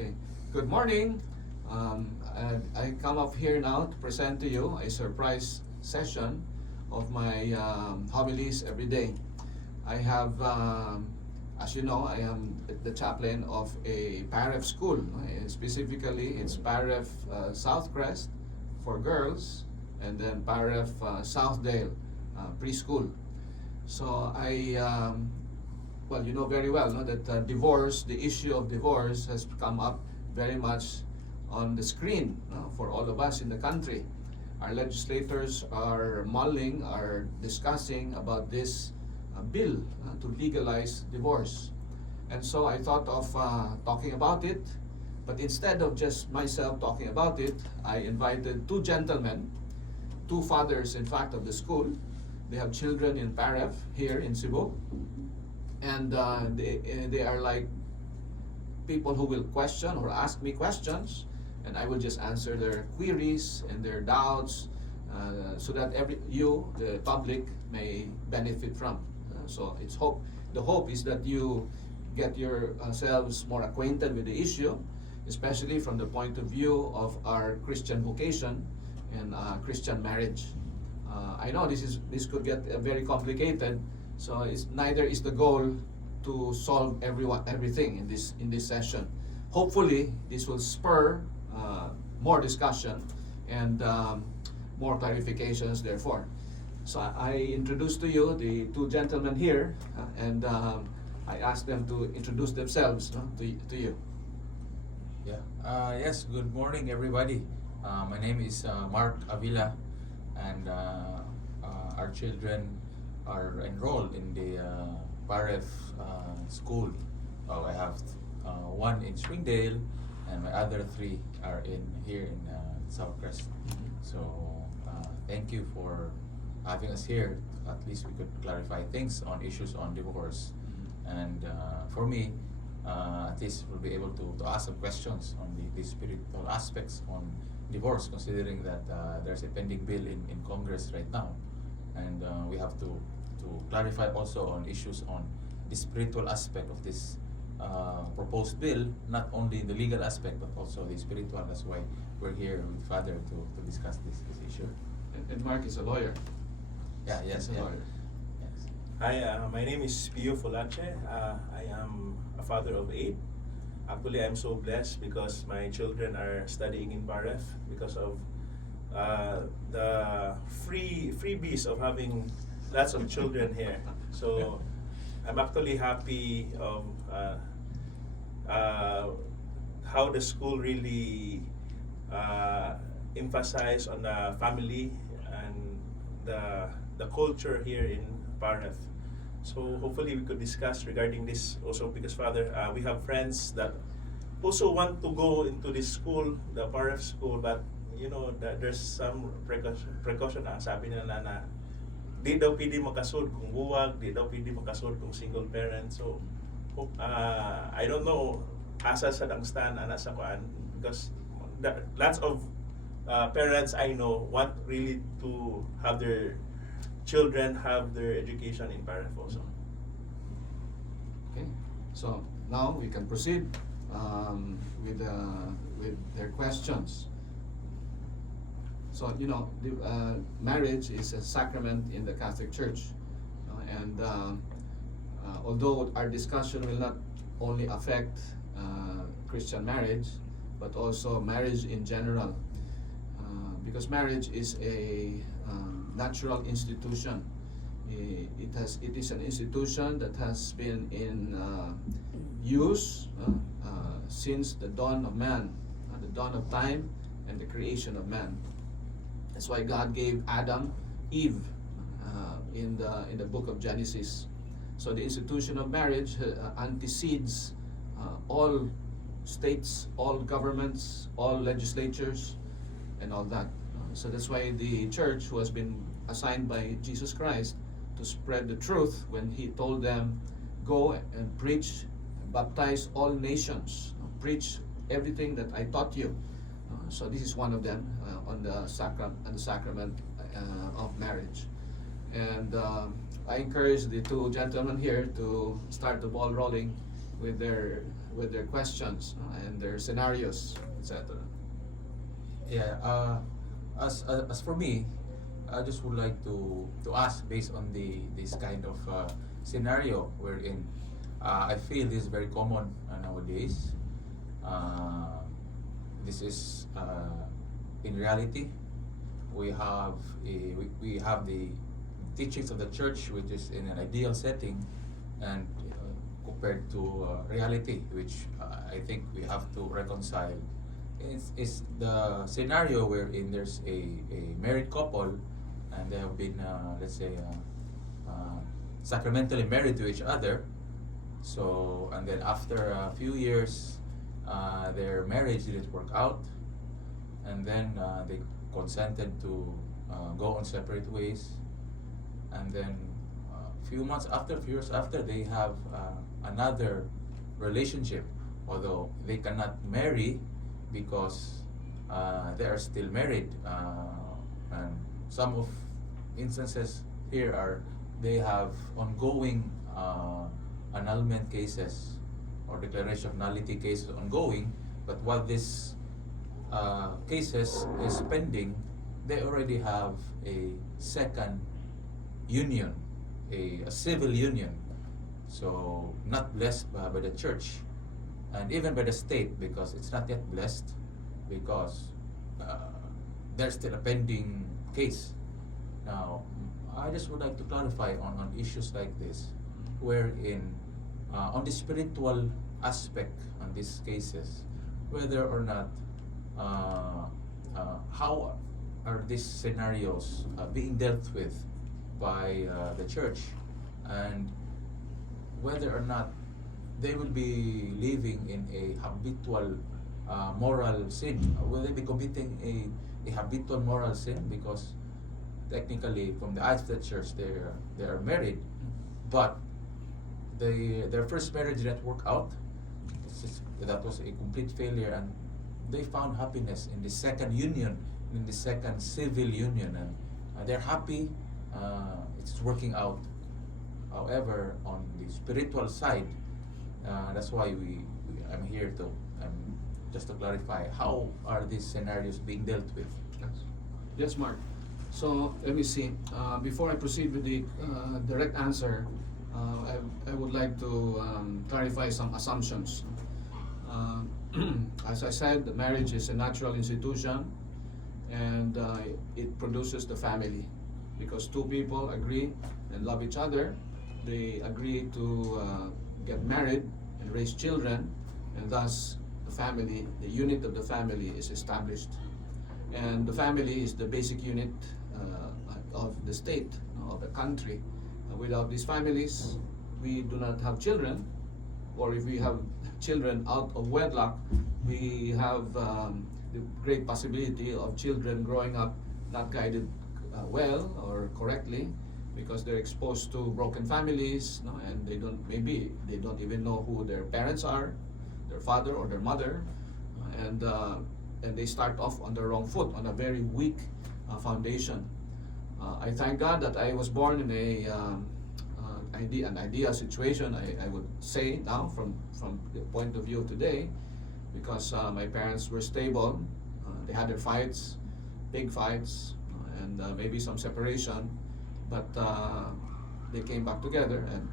Okay. Good morning. I come up here now to present to you a surprise session of my homilies every day. I have, as you know, I am the chaplain of a PAREF school. Specifically, it's PAREF Southcrest for girls, and then PAREF Southdale preschool. So well, you know very well, no, that divorce, the issue of divorce has come up very much on the screen, no, for all of us in the country. Our legislators are mulling, are discussing about this bill to legalize divorce. And so I thought of talking about it, but instead of just myself talking about it, I invited two gentlemen, two fathers, in fact, of the school. They have children in PAREF here in Cebu. And they are like people who will question or ask me questions, and I will just answer their queries and their doubts, so that the public, may benefit from. So it's hope. The hope is that you get yourselves more acquainted with the issue, especially from the point of view of our Christian vocation and Christian marriage. I know this could get very complicated. So neither is the goal to solve everything in this session. Hopefully, this will spur more discussion and more clarifications. Therefore, so I introduce to you the two gentlemen here, and I ask them to introduce themselves to you. Yeah. Yes. Good morning, everybody. My name is Mark Avila, and our children are enrolled in the PAREF school. I have one in Springdale, and my other three are here in Southcrest. So thank you for having us here. At least we could clarify things on issues on divorce, and for me, at least we'll be able to ask some questions on the spiritual aspects on divorce, considering that there's a pending bill in Congress right now, and we have to clarify also on issues on the spiritual aspect of this proposed bill, not only the legal aspect but also the spiritual. That's why we're here with Father to discuss this issue. And Mark is a lawyer. Yeah, yes, He's a yeah. lawyer. Yes. Hi, my name is Pio Fulache. I am a father of 8. Actually, I'm so blessed because my children are studying in PAREF because of the freebies of having lots of children here. So I'm actually happy of how the school really emphasize on the family and the culture here in PAREF. So hopefully we could discuss regarding this also, because Father, we have friends that also want to go into this school, the PAREF school, but you know that there's some precaution. Sabi nila na di daw pwede makasud kung buwag, di daw pwede makasud kung single parent. So I don't know asa sa ang stand ana sa kuan, because lots of parents I know want really to have their children have their education in PAREF also. Okay. So now we can proceed with their questions. So, you know, marriage is a sacrament in the Catholic Church. And although our discussion will not only affect Christian marriage, but also marriage in general. Because marriage is a natural institution. It is an institution that has been in use since the dawn of man, the dawn of time, and the creation of man. That's why God gave Adam, Eve, in the book of Genesis. So the institution of marriage antecedes all states, all governments, all legislatures, and all that. So that's why the church, who has been assigned by Jesus Christ to spread the truth, when he told them, go and preach, baptize all nations, preach everything that I taught you. So this is one of them on the sacrament of marriage. And I encourage the two gentlemen here to start the ball rolling with their with their questions and their scenarios, etc. Yeah. As for me, I just would like to ask based on this kind of scenario we're in. I feel this is very common nowadays. Uh, this is in reality. We have the teachings of the church, which is in an ideal setting, and compared to reality, which I think we have to reconcile. It's the scenario wherein there's a married couple, and they have been, let's say, sacramentally married to each other. So, and then after a few years, their marriage didn't work out, and then they consented to go on separate ways, and then few years after, they have another relationship, although they cannot marry because they are still married. And some of instances here are they have ongoing annulment cases or declaration of nullity cases ongoing, but while this cases is pending, they already have a second union, a civil union, so not blessed by the church and even by the state, because it's not yet blessed, because there's still a pending case. Now, I just would like to clarify on issues like this, wherein on the spiritual aspect on these cases, whether or not how are these scenarios being dealt with by the church, and whether or not they will be living in a habitual moral sin. Will they be committing a habitual moral sin? Because technically, from the eyes of the church, they are married, but their first marriage didn't work out. That was a complete failure, and they found happiness in the second union, in the second civil union, and they're happy. It's working out. However, on the spiritual side, that's why I'm here to just to clarify, how are these scenarios being dealt with? Yes, Mark. So let me see. Before I proceed with the direct answer, I would like to clarify some assumptions. As I said, marriage is a natural institution, and it produces the family, because two people agree and love each other. They agree to get married and raise children, and thus the family, the unit of the family, is established. And the family is the basic unit of the state, of the country. Without these families, we do not have children, or if we have children out of wedlock, we have the great possibility of children growing up not guided well or correctly, because they're exposed to broken families, and they don't even know who their parents are, their father or their mother, and they start off on the wrong foot, on a very weak foundation. I thank God that I was born in an ideal situation, I would say now, from the point of view of today, because my parents were stable. They had their fights, big fights, and maybe some separation, but they came back together, and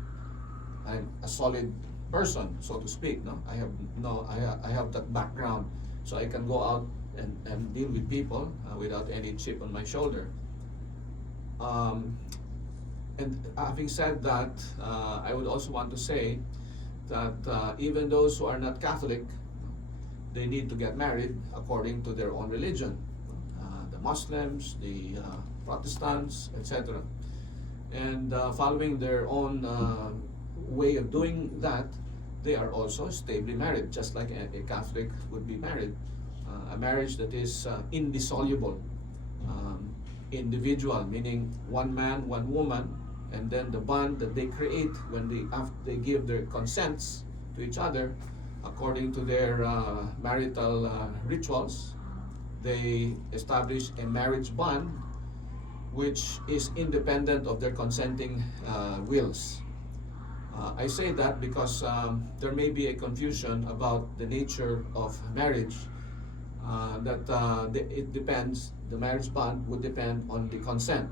I'm a solid person, so to speak. I have that background, so I can go out and deal with people without any chip on my shoulder. And having said that, I would also want to say that even those who are not Catholic, they need to get married according to their own religion. The Muslims, the Protestants, etc. And following their own way of doing that, they are also stably married, just like a Catholic would be married. A marriage that is indissoluble, individual, meaning one man, one woman, and then the bond that they create when they give their consents to each other according to their marital rituals. They establish a marriage bond which is independent of their consenting wills. I say that because there may be a confusion about the nature of marriage. It depends. The marriage bond would depend on the consent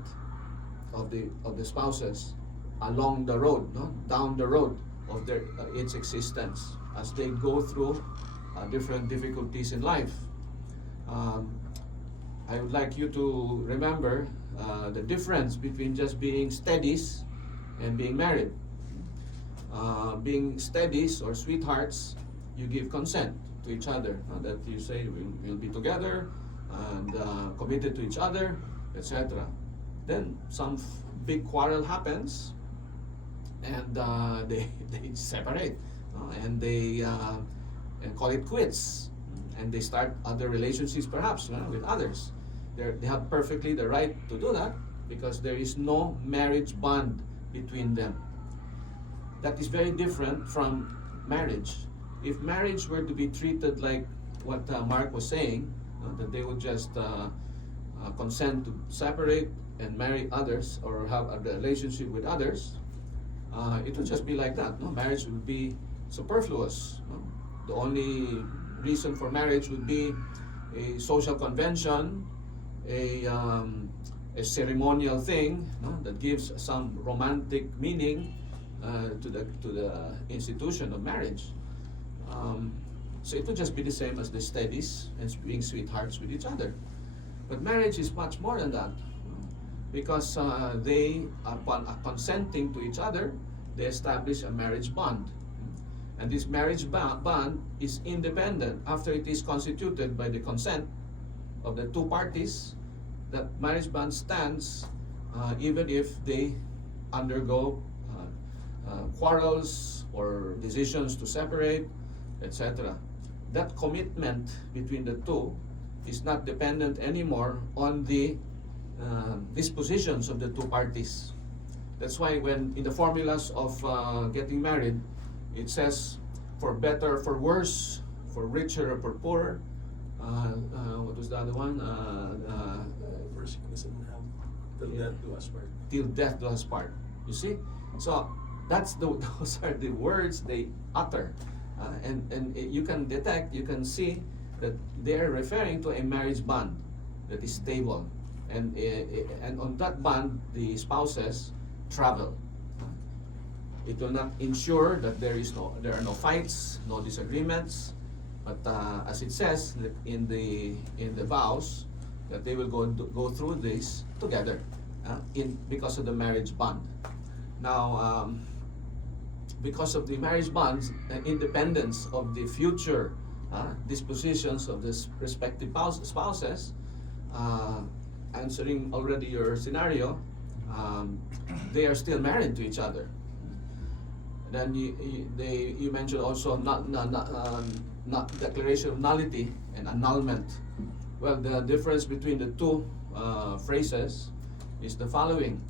of the spouses along the road, no, down the road of its existence as they go through different difficulties in life. I would like you to remember the difference between just being steadies and being married. Being steadies or sweethearts, you give consent to each other, that you say we'll be together and committed to each other, etc. Then some big quarrel happens, and they separate, and they and call it quits, and they start other relationships perhaps with others. They have perfectly the right to do that because there is no marriage bond between them. That is very different from marriage. If marriage were to be treated like what Mark was saying, that they would just consent to separate and marry others or have a relationship with others, it would just be like that. No, marriage would be superfluous. No? The only reason for marriage would be a social convention, a ceremonial thing, no, that gives some romantic meaning to the institution of marriage. So it would just be the same as the steadies and being sweethearts with each other. But marriage is much more than that, because they, upon consenting to each other, they establish a marriage bond. And this marriage bond is independent after it is constituted by the consent of the two parties. That marriage bond stands even if they undergo quarrels or decisions to separate, etc. That commitment between the two is not dependent anymore on the dispositions of the two parties. That's why when in the formulas of getting married, it says for better, for worse, for richer, or for poorer. What was the other one? For sickness and health, till death do us part. Till death do us part. You see? So those are the words they utter. And you can detect, you can see that they are referring to a marriage bond that is stable. And on that bond, the spouses travel. It will not ensure that there are no fights, no disagreements, but as it says that in the vows, that they will go through this together, because of the marriage bond. Now, because of the marriage bonds, independence of the future dispositions of the respective spouses, answering already your scenario, they are still married to each other. Then you mentioned also not declaration of nullity and annulment. Well, the difference between the two phrases is the following.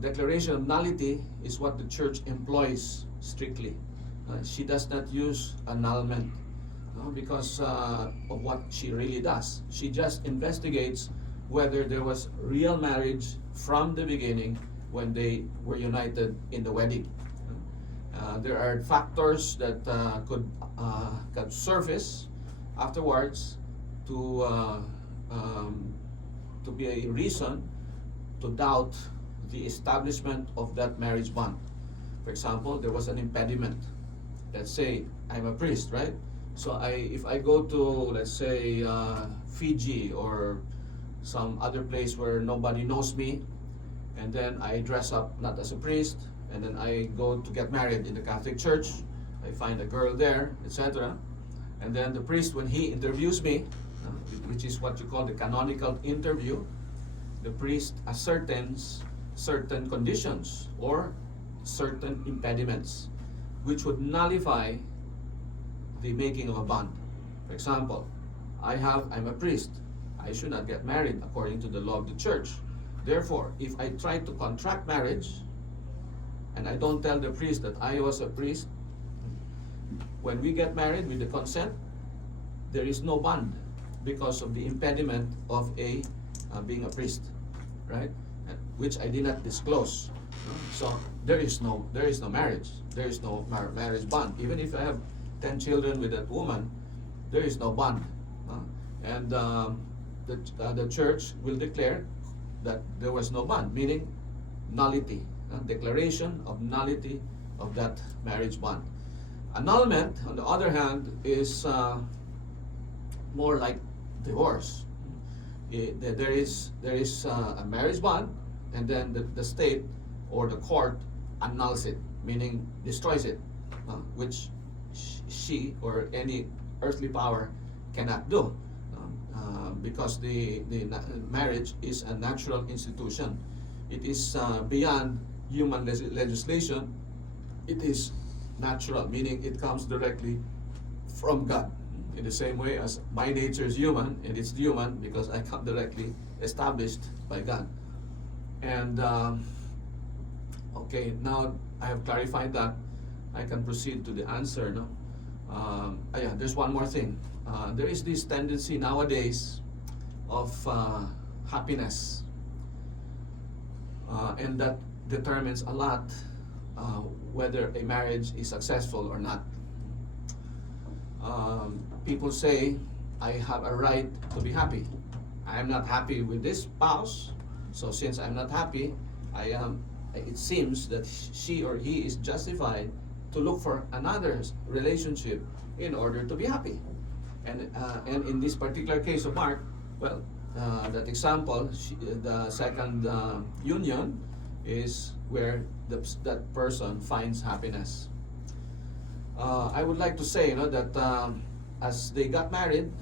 Declaration of nullity is what the church employs strictly. She does not use annulment because of what she really does. She just investigates whether there was real marriage from the beginning when they were united in the wedding. There are factors that could surface afterwards to be a reason to doubt the establishment of that marriage bond. For example, there was an impediment. Let's say I'm a priest, right? So if I go to, let's say, Fiji or some other place where nobody knows me, and then I dress up not as a priest, and then I go to get married in the Catholic Church, I find a girl there, etc. And then the priest, when he interviews me, which is what you call the canonical interview, the priest ascertains certain conditions or certain impediments which would nullify the making of a bond. For example, I'm a priest. I should not get married according to the law of the church. Therefore, if I try to contract marriage and I don't tell the priest that I was a priest, when we get married with the consent, there is no bond because of the impediment of being a priest, right? Which I did not disclose. So there is no marriage. There is no marriage bond. Even if I have 10 children with that woman, there is no bond. And the church will declare that there was no bond, meaning nullity, declaration of nullity of that marriage bond. Annulment, on the other hand, is more like divorce. There is a marriage bond, and then the state or the court annuls it, meaning destroys it, which she or any earthly power cannot do, because the marriage is a natural institution. It is beyond human legislation. It is natural, meaning it comes directly from God. In the same way as my nature is human, and it's human because I come directly established by God. And okay, now I have clarified that, I can proceed to the answer. No, yeah. There's one more thing. There is this tendency nowadays of happiness, and that determines a lot whether a marriage is successful or not. People say, I have a right to be happy. I am not happy with this spouse, so since I'm not happy, it seems that she or he is justified to look for another relationship in order to be happy. And in this particular case of Mark, well, that example, the second union is where that person finds happiness. I would like to say, that as they got married,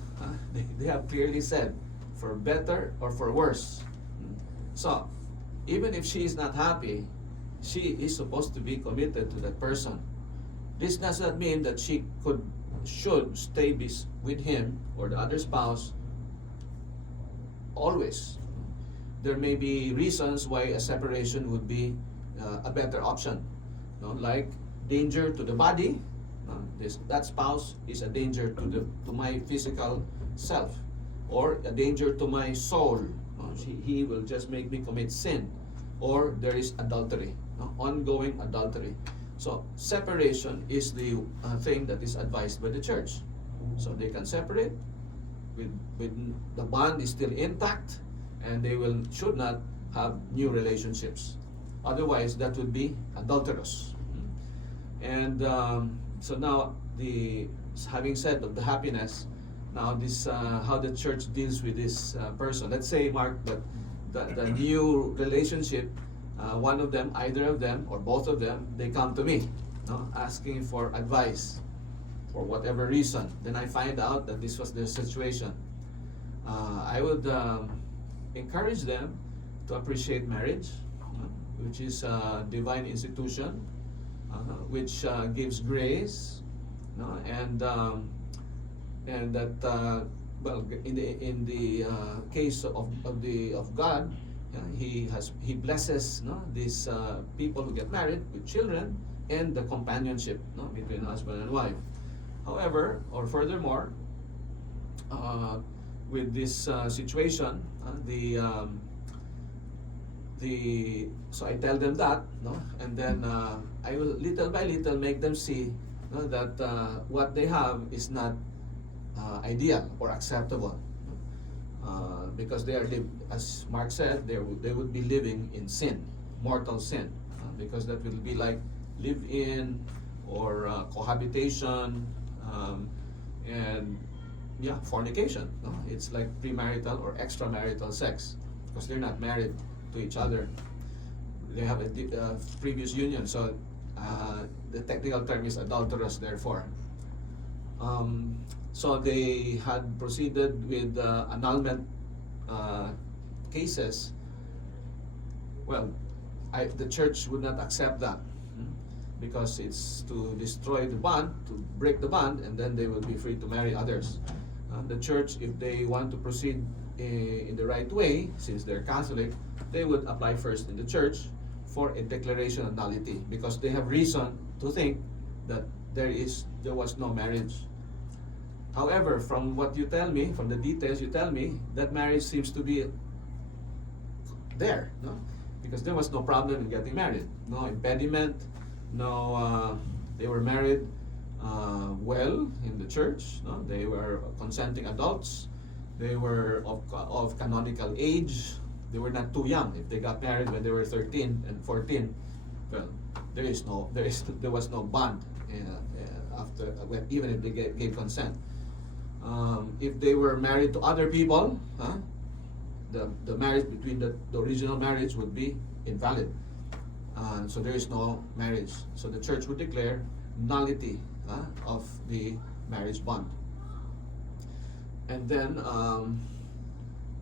they have clearly said, for better or for worse. So, even if she is not happy, she is supposed to be committed to that person. This does not mean that she should stay with him or the other spouse always. There may be reasons why a separation would be a better option. Like danger to the body. That spouse is a danger to my physical self, or a danger to my soul. He will just make me commit sin, or there is adultery, ongoing adultery. So separation is the thing that is advised by the church. So they can separate with the bond is still intact, and they should not have new relationships. Otherwise, that would be adulterous. And so now, having said of the happiness, now this how the church deals with this person. Let's say, Mark, that the new relationship, one of them, either of them, or both of them, they come to me, asking for advice for whatever reason. Then I find out that this was their situation. I would encourage them to appreciate marriage, which is a divine institution, which gives grace, and that well, in the case of God, he blesses these people who get married with children and the companionship between husband and wife. However, or furthermore, with this situation, so I tell them that, and then I will little by little make them see that what they have is not ideal or acceptable, because they are as Mark said, they would be living in sin, mortal sin, because that will be like live-in or cohabitation, and fornication. It's like premarital or extramarital sex, because they're not married to each other. They have a previous union, so the technical term is adulterous, therefore. So they had proceeded with annulment cases. Well, the church would not accept that, because it's to destroy the bond, to break the bond, and then they will be free to marry others. The church, if they want to proceed in the right way, since they're Catholic, they would apply first in the church for a declaration of nullity, because they have reason to think that there was no marriage. However, from what you tell me, from the details you tell me, that marriage seems to be there, because there was no problem in getting married, no impediment, no. They were married well in the church. No? They were consenting adults. They were of canonical age. They were not too young. If they got married when they were 13 and 14, well, there was no bond after even if they gave consent. If they were married to other people, the marriage between the original marriage would be invalid. So there is no marriage. So the church would declare nullity of the marriage bond. And then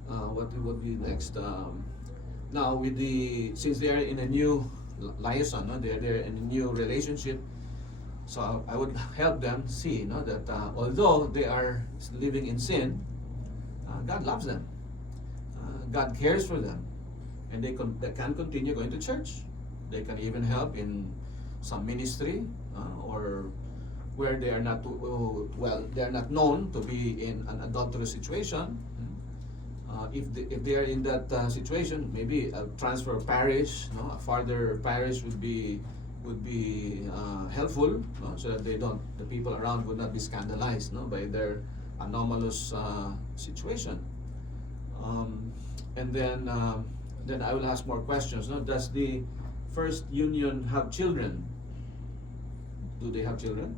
what would be next? Now since they are in a new liaison, they're in a new relationship. So I would help them see, that although they are living in sin, God loves them. God cares for them, and they can continue going to church. They can even help in some ministry, or where they are not they are not known to be in an adulterous situation. If they are in that situation, maybe a transfer of parish, a farther parish would be helpful, so that the people around would not be scandalized, by their anomalous situation. And then I will ask more questions. Does the first union have children? Do they have children?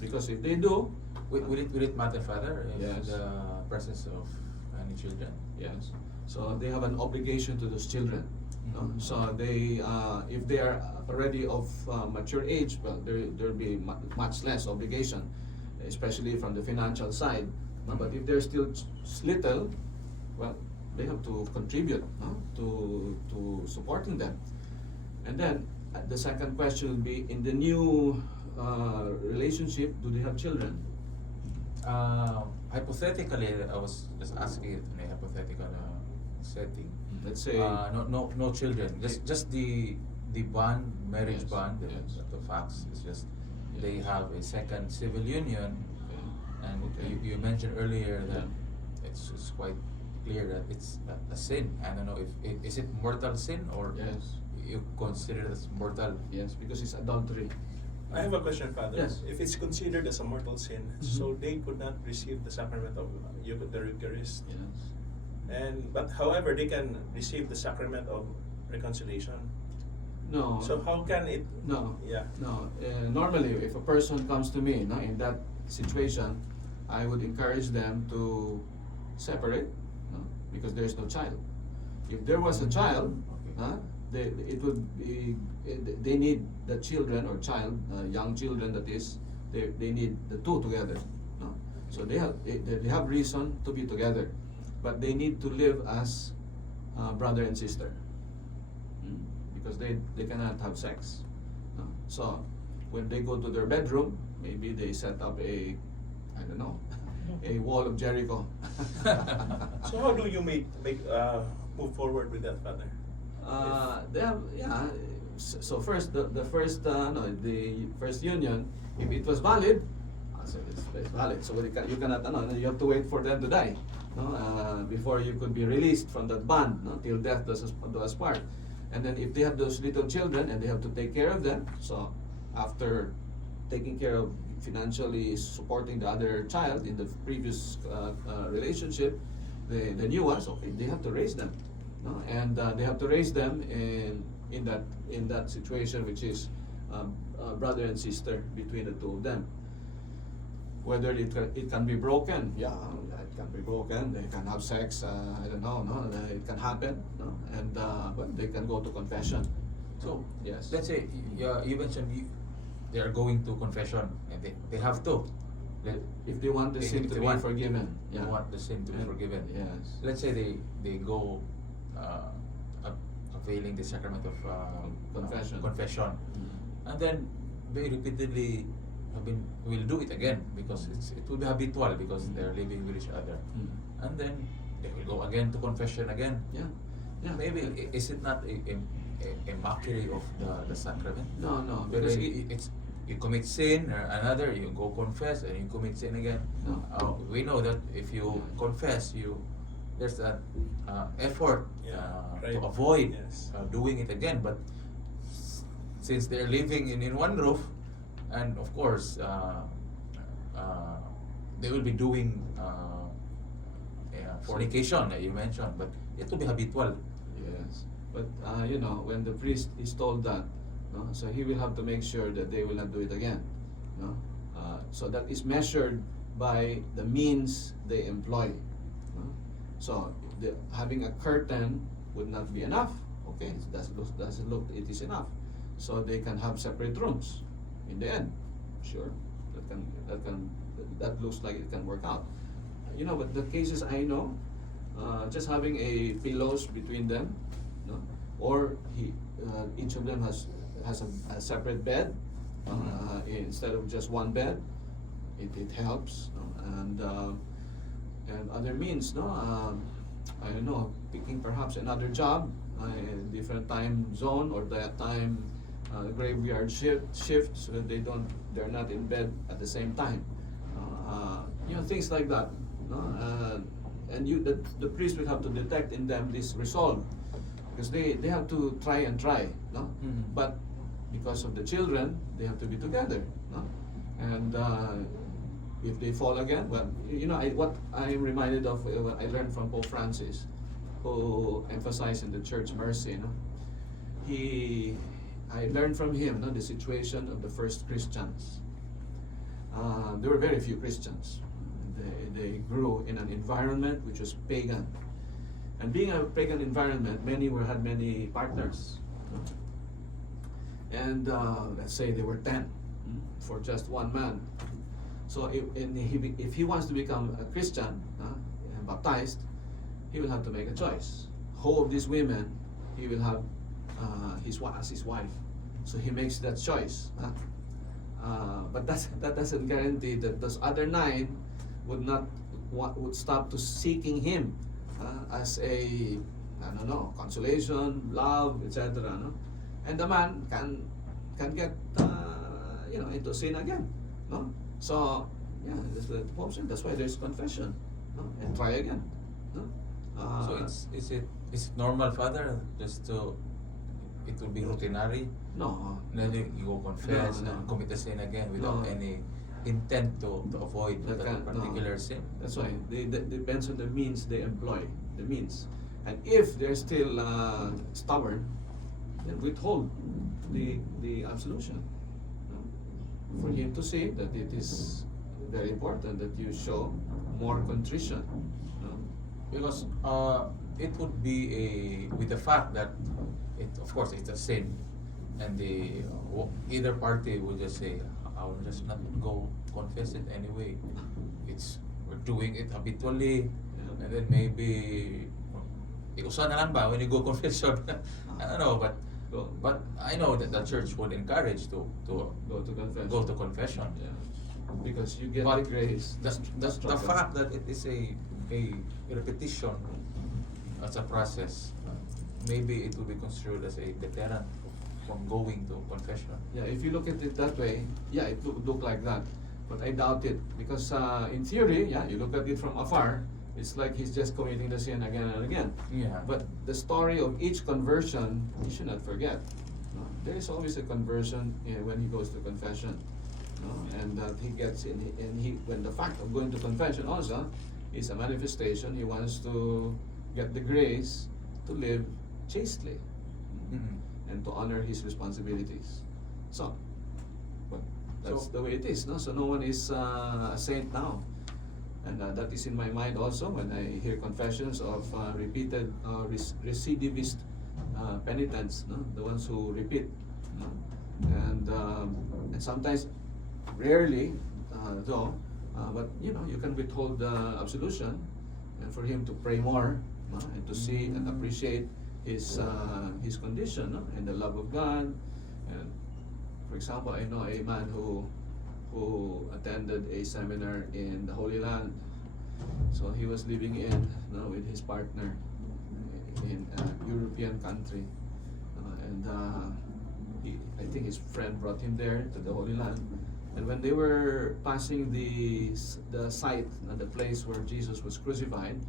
Because if they do, Would it matter, Father, if Yes. the presence of any children? yes. So they have an obligation to those children. Mhm. So they, if they are already of mature age, well, there'll be much less obligation, especially from the financial side. But if they're still little, well, they have to contribute to supporting them. And then the second question would be, in the new relationship, do they have children? Hypothetically, I was just asking it in a hypothetical setting. Let's say, No children. Just the bond, marriage Yes, bond. yes. The facts is just Yes. they have a second civil union, and Okay. you mentioned earlier that it's quite clear that it's a sin. I don't know if is it mortal sin or Yes. you consider it as mortal. Yes, because it's adultery. I have a question, Father. Yes. If it's considered as a mortal sin, so they could not receive the sacrament of the Eucharist. Yes. But however, they can receive the sacrament of reconciliation. No. So how can it? No. Yeah. No. Normally, if a person comes to me, in that situation, I would encourage them to separate, because there is no child. If there was a child, it would be. They need the children or child, young children. That is, they need the two together. So they have reason to be together, but they need to live as brother and sister, because they cannot have sex. So when they go to their bedroom, maybe they set up a wall of Jericho. So how do you move forward with that, Father? They have, so first the first union, if it was valid, so it's valid. So you cannot, you have to wait for them to die, before you could be released from that bond, till death does us part. And then if they have those little children and they have to take care of them, so after taking care of financially supporting the other child in the previous relationship, the new ones, okay, they have to raise them, and they have to raise them in that situation, which is brother and sister between the two of them. Whether it can be broken, it can be broken. They can have sex. I don't know. It can happen. And but they can go to confession. So yes. let's say you mentioned they are going to confession and they have to. If they want the sin if to they be want- forgiven, They want the sin to be forgiven. Yes. Let's say they go availing the sacrament of Confession. confession, and then they repeatedly will do it again because it will be habitual because they're living with each other, and then they will go again to confession again. Yeah. Maybe is it not a mockery of the sacrament? No, Because because it's you commit sin or another, you go confess and you commit sin again. No. We know that if you confess, you there's that effort Right. to avoid Yes. doing it again. But since they're living in one roof, and of course they will be doing fornication that you mentioned, but it will be habitual. Yes, but you know, when the priest is told that, no, so he will have to make sure that they will not do it again, no. So that is measured by the means they employ. No? So having a curtain would not be enough. Okay, it doesn't look it is enough. So they can have separate rooms. In the end, sure, that looks like it can work out. You know, but the cases I know, just having a pillows between them, no? Or each of them has a separate bed instead of just one bed. It helps, no? And other means, no. I don't know, picking perhaps another job, different time zone or that time graveyard shift, so that they're not in bed at the same time. You know, things like that. No? And the priest will have to detect in them this resolve, because they have to try. No? Mhm. But because of the children, they have to be together. No? And if they fall again, well, you know, what I'm reminded of, what I learned from Pope Francis, who emphasized in the church mercy. No? I learned from him, no, the situation of the first Christians. There were very few Christians. They grew in an environment which was pagan. And being a pagan environment, many had many partners. No? And let's say there were 10 for just one man. So if he wants to become a Christian and baptized, he will have to make a choice. Who of these women he will have as his wife? So he makes that choice. But that doesn't guarantee that those other 9 would stop to seeking him as a, I don't know, consolation, love, etc. No? And the man can get into sin again. No? So yeah, that's the Pope said. That's why there's confession, no? And try again. No? So is it normal, Father, just to it will be routinary? No. Then you go confess No. and commit the sin again without No. any intent to avoid That that particular no. sin. That's why it depends on the means they employ. The means, and if they're still stubborn, then withhold the absolution. No? For him to see that it is very important that you show more contrition. No? Because it would be with the fact that of course it's a sin, and either party would just say, I'll just not go confess it anyway. We're doing it habitually, Yeah. and then maybe ikusa na lang ba when you go confession? I don't know, but I know that the church would encourage to Go to confession. go to confession. Yeah. Because you get But the grace. the fact that it is a repetition as a process, maybe it will be construed as a deterrent from going to confession. Yeah, if you look at it that way, yeah, it would look like that. But I doubt it, because in theory, yeah, you look at it from afar, it's like he's just committing the sin again and again. Yeah. But the story of each conversion, you should not forget. No? There is always a conversion when he goes to confession. No? And that he gets in, when the fact of going to confession also is a manifestation, he wants to get the grace to live chastely. Mhm. And to honor his responsibilities. So, but that's So- the way it is, no? So no one is a saint now. And that is in my mind also when I hear confessions of repeated recidivist penitents, no? The ones who repeat, no? And sometimes, rarely, though, but you know, you can withhold the absolution, and for him to pray more, no? And to see and appreciate his condition, no? And the love of God. And for example, I know a man who attended a seminar in the Holy Land. So he was living with his partner in a European country, and I think his friend brought him there to the Holy Land. And when they were passing the site, the place where Jesus was crucified,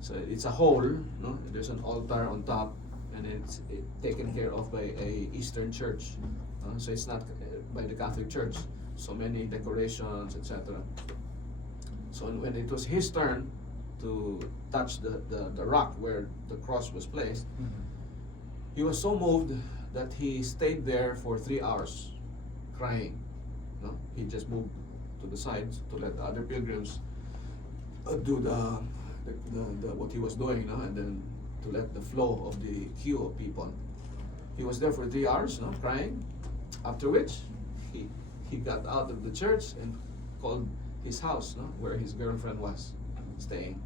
So it's a hole, no? There's an altar on top, and it's taken care of by a Eastern church. So it's not by the Catholic Church. So many decorations, etc. So when it was his turn to touch the rock where the cross was placed, he was so moved that he stayed there for 3 hours, crying. No? He just moved to the sides to let the other pilgrims do the what he was doing, no? And then to let the flow of the queue of people. He was there for 3 hours, no? Crying. After which, he got out of the church and called his house, no? Where his girlfriend was staying.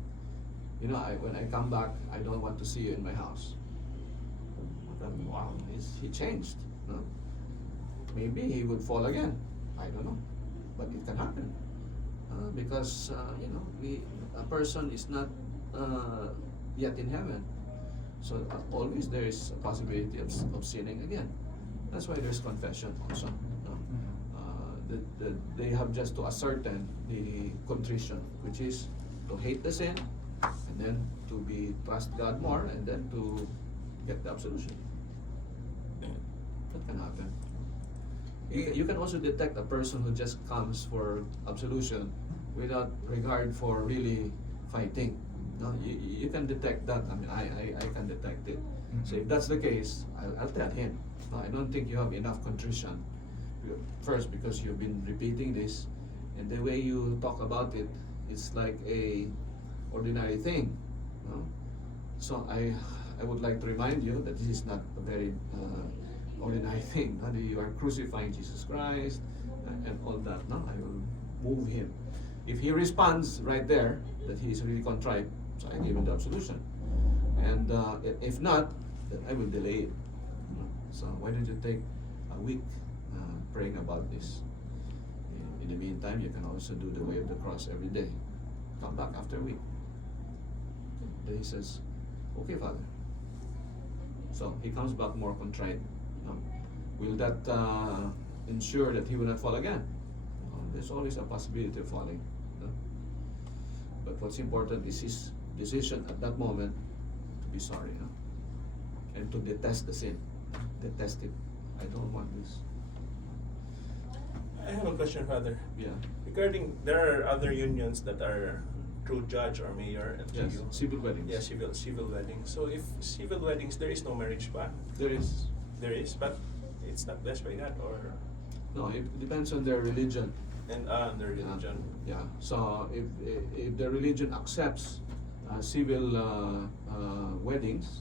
You know, when I come back, I don't want to see you in my house. I thought, wow, he changed, no? Maybe he would fall again. I don't know, but it can happen because you know, a person is not yet in heaven, so always there is a possibility of sinning again. That's why there's confession also. No? They have just to ascertain the contrition, which is to hate the sin, and then to trust God more, and then to get the absolution. That can happen. You can also detect a person who just comes for absolution without regard for really fighting. No, you can detect that. I mean, I can detect it. So if that's the case, I'll tell him. No, I don't think you have enough contrition. First, because you've been repeating this, and the way you talk about it, it's like a ordinary thing. No? So I would like to remind you that this is not a very ordinary thing. No? You are crucifying Jesus Christ and all that. No, I will move him. If he responds right there that he is really contrite, so I give him the absolution. And if not, then I will delay it. So why don't you take a week praying about this? In the meantime, you can also do the way of the cross every day. Come back after a week. Then he says, okay, Father. So he comes back more contrite. Will that ensure that he will not fall again? There's always a possibility of falling. But what's important is his decision at that moment to be sorry, and to detest the sin. Detest it. I don't want this. I have a question, Father. Yeah. Regarding, there are other unions that are through judge or mayor and Yes. you. Civil weddings. Yeah, civil weddings. So if civil weddings, there is no marriage ban. There is. There is, but it's not blessed by God, or No, it depends on their religion. and the religion. Yeah. So if the religion accepts civil weddings,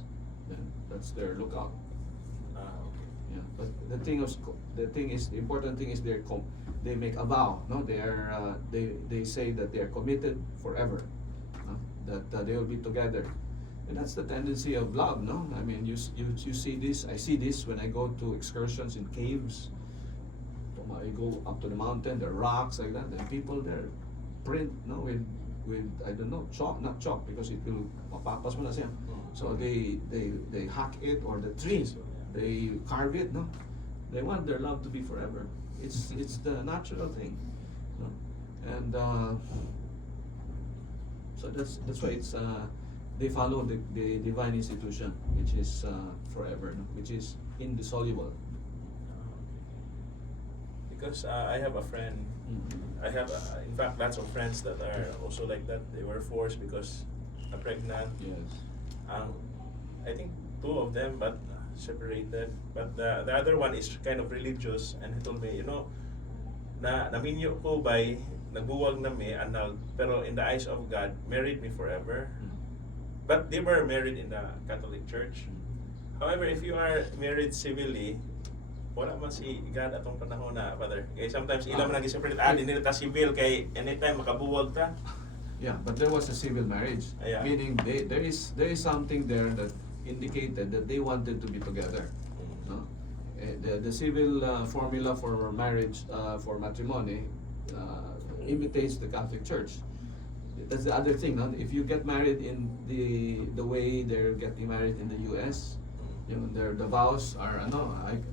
then that's their lookout. Okay. Yeah. But the important thing is they make a vow. No, they say that they are committed forever. No? That they will be together. And that's the tendency of love, no? I mean, you see this. I see this when I go to excursions in caves. I go up to the mountain. There are rocks like that, and people there print, no, with I don't know, chalk, not chalk, because it will mapapas mo na siya. So they hack it, or the tree, they carve it, no? They want their love to be forever. It's the natural thing, no? And so that's why it's they follow the divine institution, which is forever, no? Which is indissoluble. Because I have a friend. I have, in fact, lots of friends that are also like that. They were forced because are pregnant. Yes. I think 2 of them, but separated. But the other one is kind of religious, and he told me, naminyo ko by nagbuwag na me anal, pero in the eyes of God, married me forever. But they were married in the Catholic Church. However, if you are married civilly, wala man si God atong panahon na, Father. Kaya sometimes ilang man nag-separate, dinili ta civil kay anytime makabuwag ta. Yeah, but there was a civil marriage, Yeah. meaning there is something there that indicated that they wanted to be together. No? The civil formula for marriage, for matrimony, imitates the Catholic Church. That's the other thing. No? If you get married in the way they're getting married in the U.S., the vows are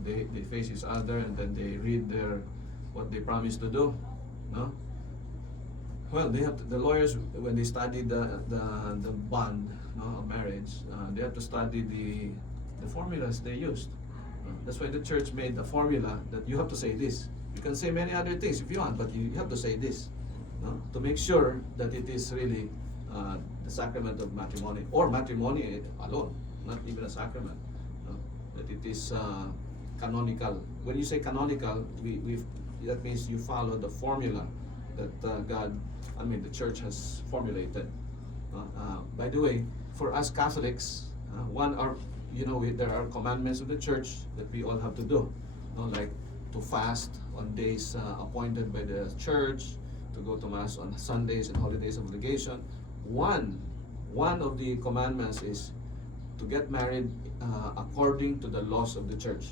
they face each other, and then they read what they promise to do. No, Well, they have to, the lawyers when they study the bond, no, of marriage, they have to study the formulas they used. That's why the church made a formula that you have to say this. You can say many other things if you want, but you have to say this, no, to make sure that it is really the sacrament of matrimony, or matrimony alone, not even a sacrament. No? That it is canonical. When you say canonical, that means you follow the formula that the church has formulated. By the way, for us Catholics, there are commandments of the church that we all have to do. Like to fast on days appointed by the church, to go to Mass on Sundays and holidays of obligation. One of the commandments is to get married according to the laws of the church.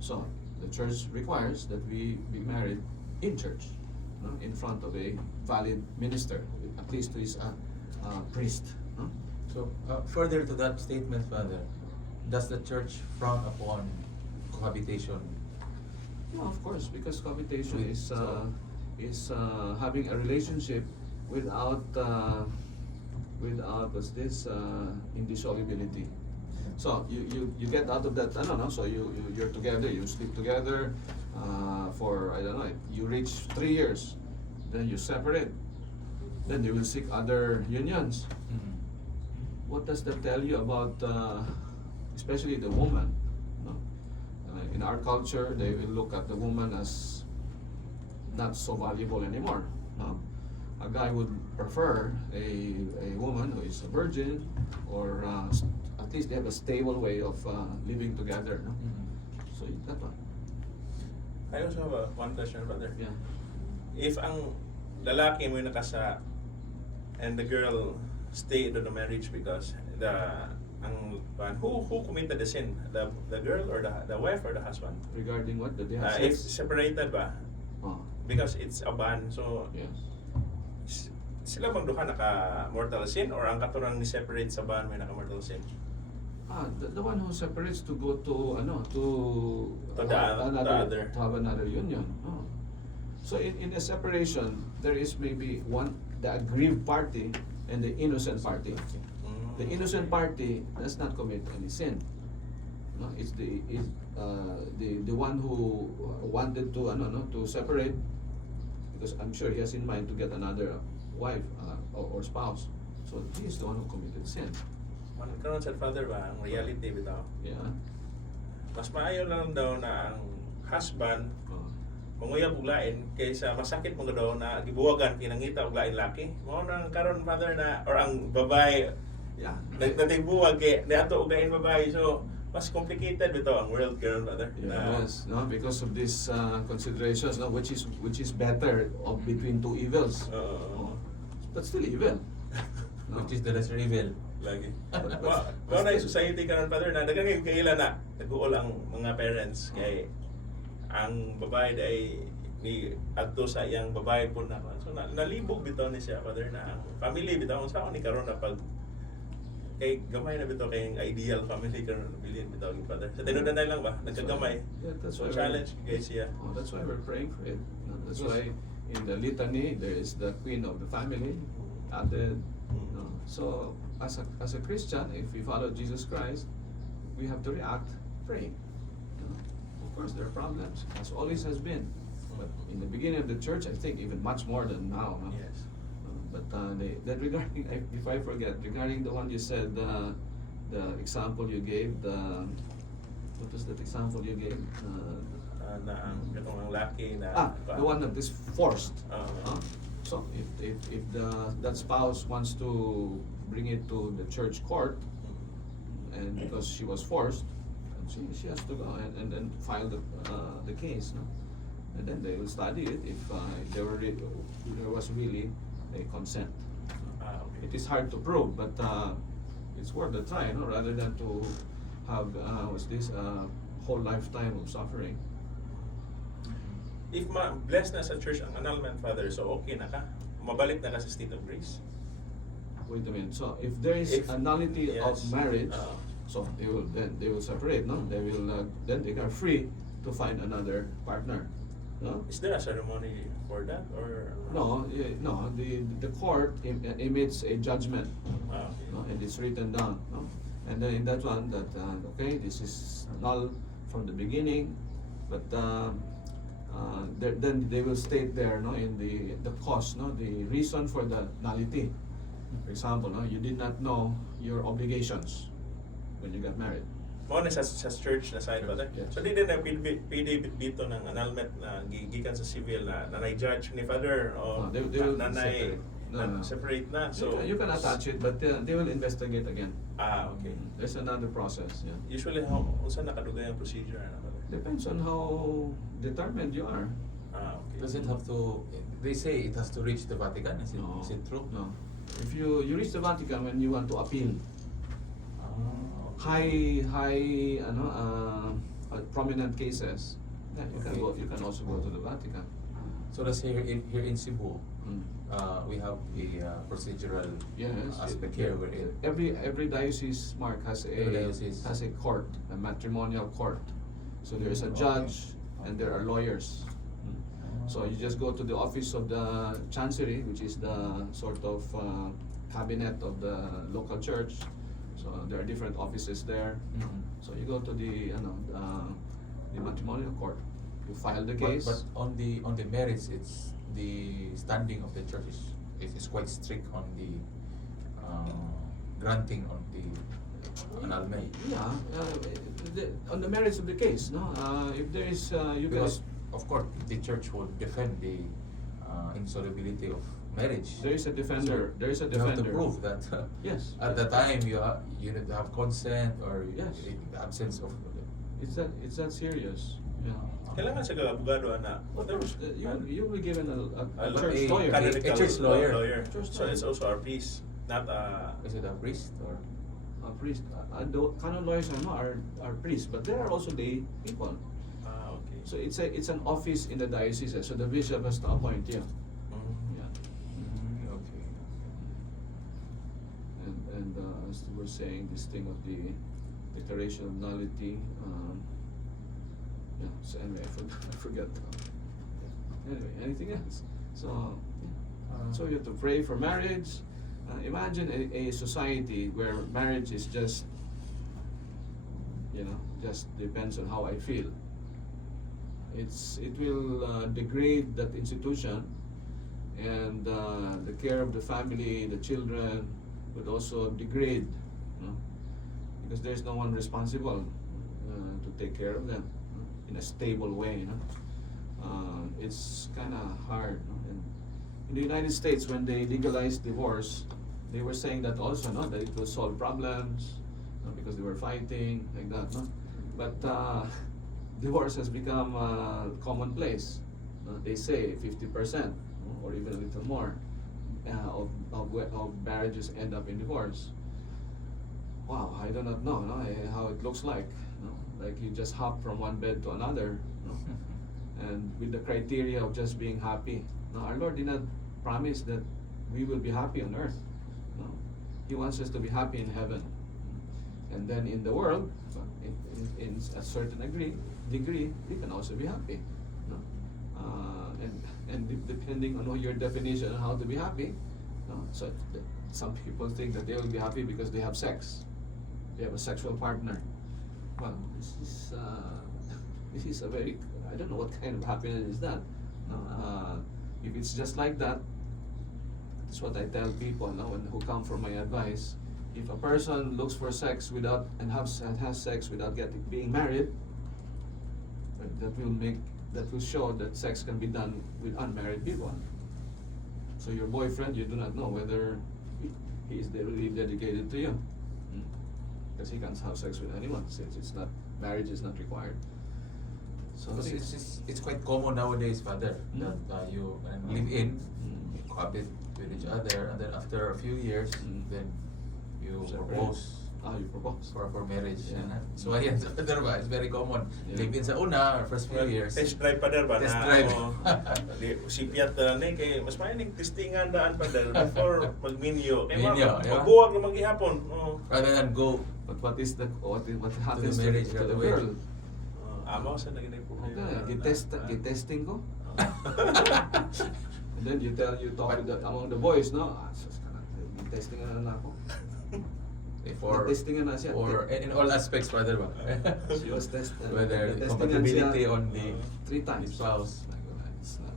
So, the church requires that we be married in church, in front of a valid minister, at least who is a priest. So, further to that statement, Father, does the church frown upon cohabitation? No, of course, because cohabitation So- is having a relationship without indissolubility. So you get out of that, I don't know, so you're together, you sleep together for, I don't know, you reach 3 years, then you separate, then you will seek other unions. Mhm. What does that tell you about, especially the woman? No? In our culture, they will look at the woman as not so valuable anymore. No? A guy would prefer a woman who is a virgin, or at least they have a stable way of living together. No? Mhm. So that one. I also have one question, Father. Yeah. If ang lalaki mo yung nakasa and the girl stayed in the marriage because who committed the sin, the girl or the wife or the husband? Regarding what? That they have If sex? separated ba, Oh, because it's a ban, so yes. sila bang duha naka mortal sin or ang katurang ni separate sa ban may naka mortal sin? The one who separates to go to To the other. to have another union. Oh. So in a separation, there is maybe the aggrieved party and the innocent party. The innocent party does not commit any sin. No, it's the one who wanted to separate, because I'm sure he has in mind to get another wife or spouse. So he is the one who committed sin. Karon sa Father ba, ang reality bitaw. Yeah. Mas maayo lang daw na ang husband Oh. manguyab og lain kaysa masakit mo daw na gibuwagan kinangita og lain laki. Mao nang karon Father na or ang babae Yeah. nagbuwag kay niadto og lain babae, so mas complicated bitaw ang world karon Father. Yes, no, because of these considerations, no, which is better of between two evils. Oo. But still evil. No? Which is the lesser evil? Lagi. But- Mao na yung society karon Father na daghang kaila na nag-uol ang mga parents kay ang babae day ni adto sa iyang babae po na so nalibog bitaw ni siya Father na ang family bitaw unsa ni karon na pag kay gamay na bitaw kay ang ideal family karon bilin bitaw ni Father sa tinuod na lang ba nagkagamay Yeah, that's so why challenge kay siya. That's why we're praying for it. No, that's Yes. why in the litany there is the queen of the family added. No? So as a Christian, if we follow Jesus Christ, we have to react praying. You know? Of course, there are problems, as always has been. But in the beginning of the church, I think even much more than now. No? Yes. But that regarding, if I forget, regarding the one you said, the example you gave, what was that example you gave? Na ang katong ang laki na The one that is forced. Oo. So if that spouse wants to bring it to the church court, and because she was forced, and she has to go and then file the case, no? And then they will study it if there was really a consent. Okay. It is hard to prove, but it's worth a try, no? Rather than to have whole lifetime of suffering. If blessed na sa church ang annulment Father, so okay na ka? Mabalik na ka sa state of grace? Wait a minute. So if there is If- a nullity of yes. marriage, so they will separate, no? They will then they are free to find another partner. No? Is there a ceremony for that or No, no. The court emits a judgment, Ah, okay. no? And it's written down. No? And then in that one, that okay, this is null from the beginning, but then they will state there, no, in the cause, no, the reason for the nullity. For example, no, you did not know your obligations when you got married. Mo na sa church na side pa Yes. So di din na pwede dito ng annulment na gigikan sa civil na nanay judge ni father o They will nanay separate. No. separate na. So You can attach it, but they will investigate again. Okay. There's another process. Yeah. Usually how unsa nakadugay ang procedure na father? Depends on how determined you are. Okay. Does it have to? They say it has to reach the Vatican. Is it? No. Is it true? No. If you reach the Vatican when you want to appeal Okay. high prominent cases, yeah, Okay. you can also go to the Vatican. So let's say here in Cebu, Mm. we have a procedural Yes. aspect here. Where Every diocese, Mark, has Every diocese. a court, a matrimonial court. So there is a judge and there are lawyers. So you just go to the office of the chancery, which is the sort of cabinet of the local church. So there are different offices there. Mhm. So you go to the matrimonial court. You file the case. But on the merits, it's the standing of the church is quite strict on the granting on the annulment. Yeah, on the merits of the case, no. If there is, you can. Because of course the church will defend the insolubility of marriage. There is a defender. There is a You have to defender. prove that Yes. at the time you need to have consent or Yes. the absence of. It's that serious. Yeah. Kailangan sa abogado ana. But you will be given a A church a lawyer. canonical church lawyer. Church So lawyer. it's also our priest, not a Is it a priest or? A priest. The canon lawyers are priests, but there are also lay people. okay. So it's an office in the diocese. So the bishop has to appoint you. Yeah. Okay. And as we were saying, this thing of the declaration of nullity. Yeah. So anyway, I forgot. Anyway, anything else? So so you have to pray for marriage. Imagine a society where marriage is just depends on how I feel. It will degrade that institution, and the care of the family, the children, would also degrade, because there's no one responsible to take care of them in a stable way. It's kind of hard. And in the United States, when they legalized divorce, they were saying that also, that it will solve problems, because they were fighting like that. But divorce has become commonplace. They say 50% or even a little more of marriages end up in divorce. Wow, I do not know how it looks like. Like you just hop from one bed to another, and with the criteria of just being happy. Our Lord did not promise that we will be happy on earth. He wants us to be happy in heaven, and then in the world, in a certain degree, we can also be happy. And depending on your definition on how to be happy, so some people think that they will be happy because they have sex, they have a sexual partner. Well, this is a very, I don't know what kind of happiness is that. If it's just like that, that's what I tell people who come for my advice. If a person looks for sex has sex without being married, that will show that sex can be done with unmarried people. So your boyfriend, you do not know whether he is really dedicated to you, because he can't have sex with anyone since marriage is not required. So It's quite common nowadays, Father, that you live in, you cohabit with each other, and then after a few years, then you Separate. propose you propose. for marriage. Yeah. So ayan, it's very common. Yeah. Live in sa una, or first few years. Test drive pa der ba Test na drive. sipyat na kay mas mainig testingan daan pa der before magminyo. Kay Minyo, yeah. magbuwag na maghihapon. Rather than go But what happens marriage to right the away. girl? Amaw sa naging problema. Okay, gitesting ko. And then you talk with among the boys, no? Gitesting na ako. Testingan na siya. For in all aspects, Father ba? She was tested. Whether Testingan compatibility siya on the 3 times. spouse. It's not.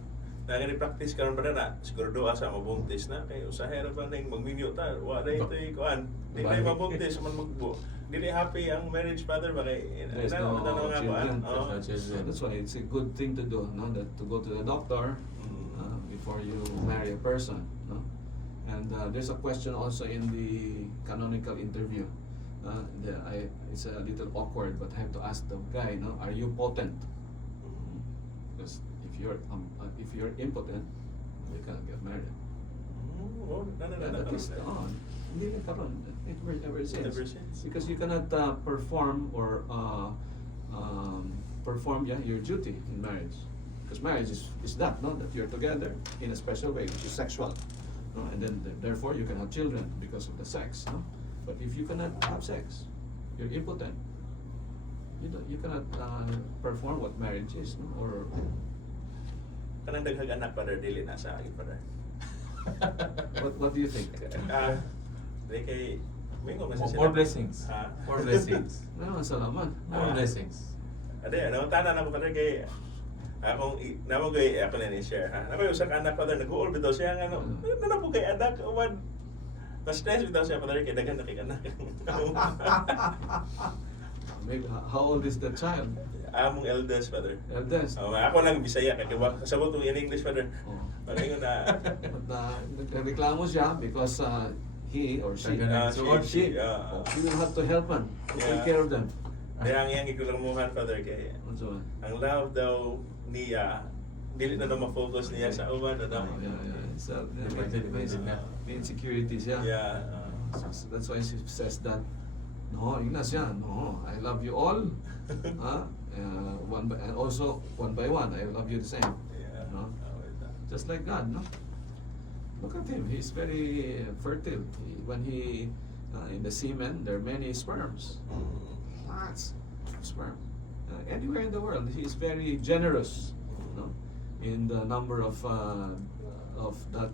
Nagani-practice karon pa na siguro doa sa mabuntis na kay usahera pa ning magminyo ta wa na ito kuan di na mabuntis man magbo dili happy ang marriage, Father ba kay There's nga no kuan children. There's no children. That's why it's a good thing to do, no? That to go to the doctor before you marry a person, no? And there's a question also in the canonical interview. It's a little awkward, but I have to ask the guy, no? Are you potent? Because if you're impotent, you can't get married. That is hindi na karon. Ever since. Ever since. Because you cannot perform or perform your duty in marriage. Because marriage is that, no? That you're together in a special way, which is sexual. No? And then therefore you can have children because of the sex. No? But if you cannot have sex, you're impotent. You cannot perform what marriage is, no? Or kanang daghang anak, Father, dili na sa akin, Father. what do you think? Di kay mingo man More blessings. Ha? More blessings. No, salamat. More blessings. Ade, tanan ako, Father, kay akong namo kay ako na ni-share ha. Nako usa ka anak, Father, nag-uol bitaw siya nga no. Nana po kay anak uwan. Na-stress bitaw siya, Father, kay daghan na kay anak. Maybe, how old is the child? Among eldest, Father. Eldest. Ako lang Bisaya kay sabot ko in English, Father. Oh. Palingon na But nagreklamo siya because he or she she will have to help man to take care of them. Kaya ang iyang ikulamuhan, Father, kay So, ang love daw niya dili na ma-focus niya sa uban na daw. So, Limited na. may insecurities, yeah. Yeah. So that's why she says that, no, yun na siya, no, I love you all. And also, one by one, I love you the same. Yeah. No? Just like God, no? Look at him, he's very fertile. When he, in the semen, there are many sperms. Lots of sperm. Anywhere in the world, he's very generous, no? In the number of that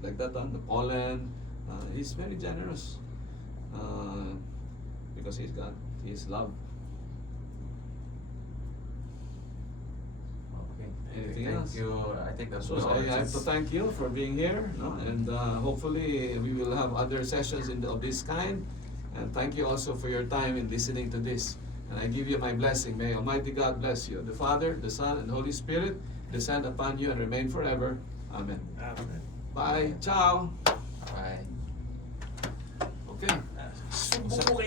like that one, the pollen. He's very generous because he's got his love. Okay. Anything Thank else? you. I think that's So all. I have to thank you for being here, no? And hopefully we will have other sessions of this kind. And thank you also for your time in listening to this. And I give you my blessing. May Almighty God bless you. The Father, the Son, and Holy Spirit descend upon you and remain forever. Amen. Amen. Bye. Ciao. Bye. Okay. Subuko kay